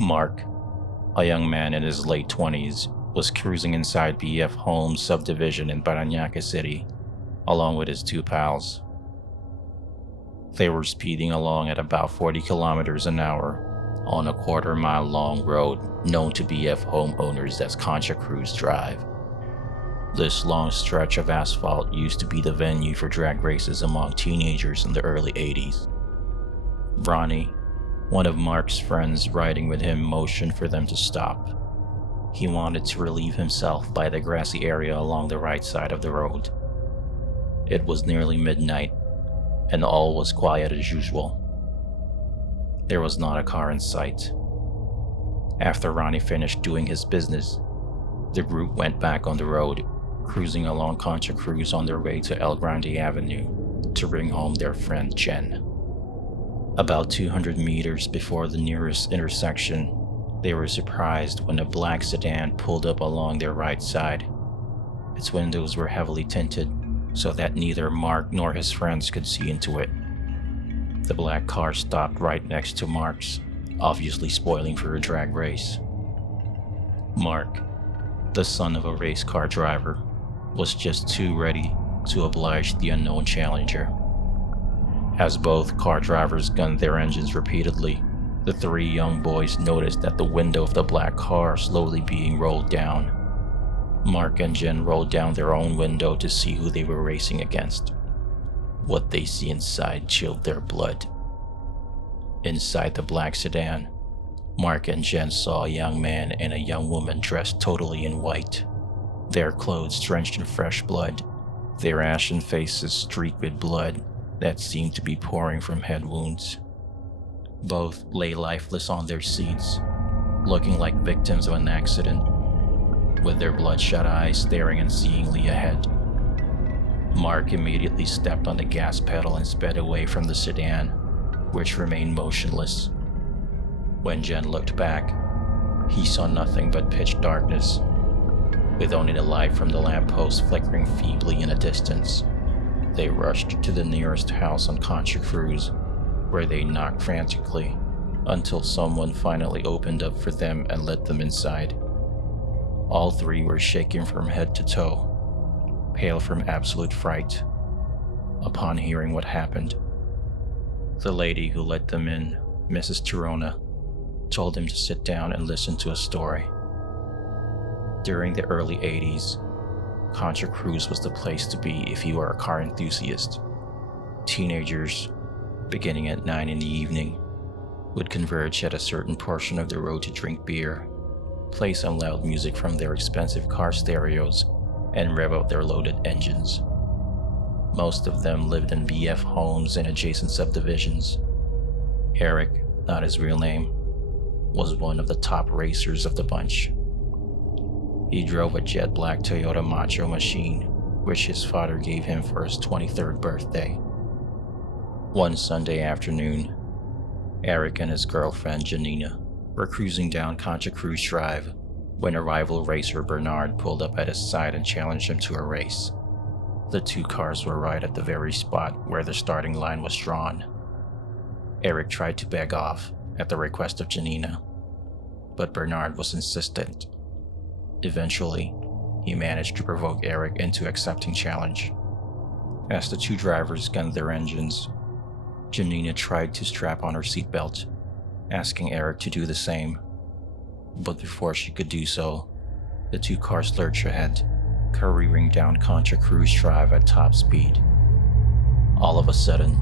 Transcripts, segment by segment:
Mark, a young man in his late 20s, was cruising inside BF Homes subdivision in Parañaque City, along with his two pals. They were speeding along at about 40 kilometers an hour on a quarter-mile long road known to BF homeowners as Concha Cruz Drive. This long stretch of asphalt used to be the venue for drag races among teenagers in the early 80s. Ronnie, one of Mark's friends riding with him, motioned for them to stop. He wanted to relieve himself by the grassy area along the right side of the road. It was nearly midnight, and all was quiet as usual. There was not a car in sight. After Ronnie finished doing his business, the group went back on the road, cruising along Concha Cruz on their way to El Grande Avenue to bring home their friend Jen. About 200 meters before the nearest intersection, they were surprised when a black sedan pulled up along their right side. Its windows were heavily tinted, so that neither Mark nor his friends could see into it. The black car stopped right next to Mark's, obviously spoiling for a drag race. Mark, the son of a race car driver, was just too ready to oblige the unknown challenger. As both car drivers gunned their engines repeatedly, the three young boys noticed that the window of the black car slowly being rolled down. Mark and Jen rolled down their own window to see who they were racing against. What they see inside chilled their blood. Inside the black sedan, Mark and Jen saw a young man and a young woman dressed totally in white, their clothes drenched in fresh blood, their ashen faces streaked with blood that seemed to be pouring from head wounds. Both lay lifeless on their seats, looking like victims of an accident, with their bloodshot eyes staring unseeingly ahead. Mark immediately stepped on the gas pedal and sped away from the sedan, which remained motionless. When Jen looked back, he saw nothing but pitch darkness, with only the light from the lamppost flickering feebly in the distance. They rushed to the nearest house on Concha Cruz, where they knocked frantically until someone finally opened up for them and let them inside. All three were shaking from head to toe, pale from absolute fright. Upon hearing what happened, the lady who let them in, Mrs. Tirona, told them to sit down and listen to a story. During the early 80s, Concha Cruz was the place to be if you were a car enthusiast. Teenagers, beginning at 9 in the evening, would converge at a certain portion of the road to drink beer, play some loud music from their expensive car stereos, and rev up their loaded engines. Most of them lived in BF homes and adjacent subdivisions. Eric, not his real name, was one of the top racers of the bunch. He drove a jet black Toyota Macho machine, which his father gave him for his 23rd birthday. One Sunday afternoon, Eric and his girlfriend Janina were cruising down Concha Cruz Drive when a rival racer, Bernard, pulled up at his side and challenged him to a race. The two cars were right at the very spot where the starting line was drawn. Eric tried to beg off at the request of Janina, but Bernard was insistent. Eventually, he managed to provoke Eric into accepting challenge. As the two drivers gunned their engines, Janina tried to strap on her seatbelt, asking Eric to do the same. But before she could do so, the two cars lurched ahead, careering down Concha Cruz Drive at top speed. All of a sudden,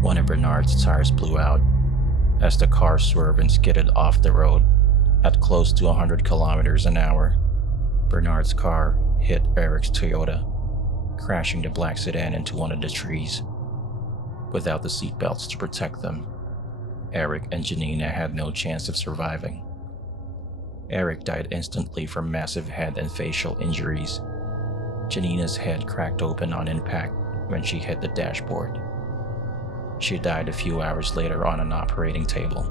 one of Bernard's tires blew out as the car swerved and skidded off the road at close to 100 kilometers an hour. Bernard's car hit Eric's Toyota, crashing the black sedan into one of the trees. Without the seatbelts to protect them, Eric and Janina had no chance of surviving. Eric died instantly from massive head and facial injuries. Janina's head cracked open on impact when she hit the dashboard. She died a few hours later on an operating table.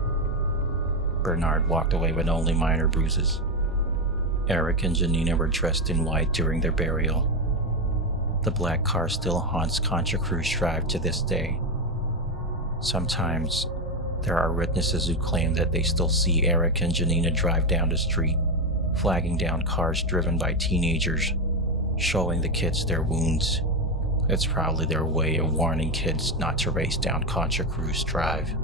Bernard walked away with only minor bruises. Eric and Janina were dressed in white during their burial. The black car still haunts Concha Cruz Drive to this day. Sometimes, There are witnesses who claim that they still see Eric and Janina drive down the street, flagging down cars driven by teenagers, showing the kids their wounds. It's probably their way of warning kids not to race down Concha Cruz Drive.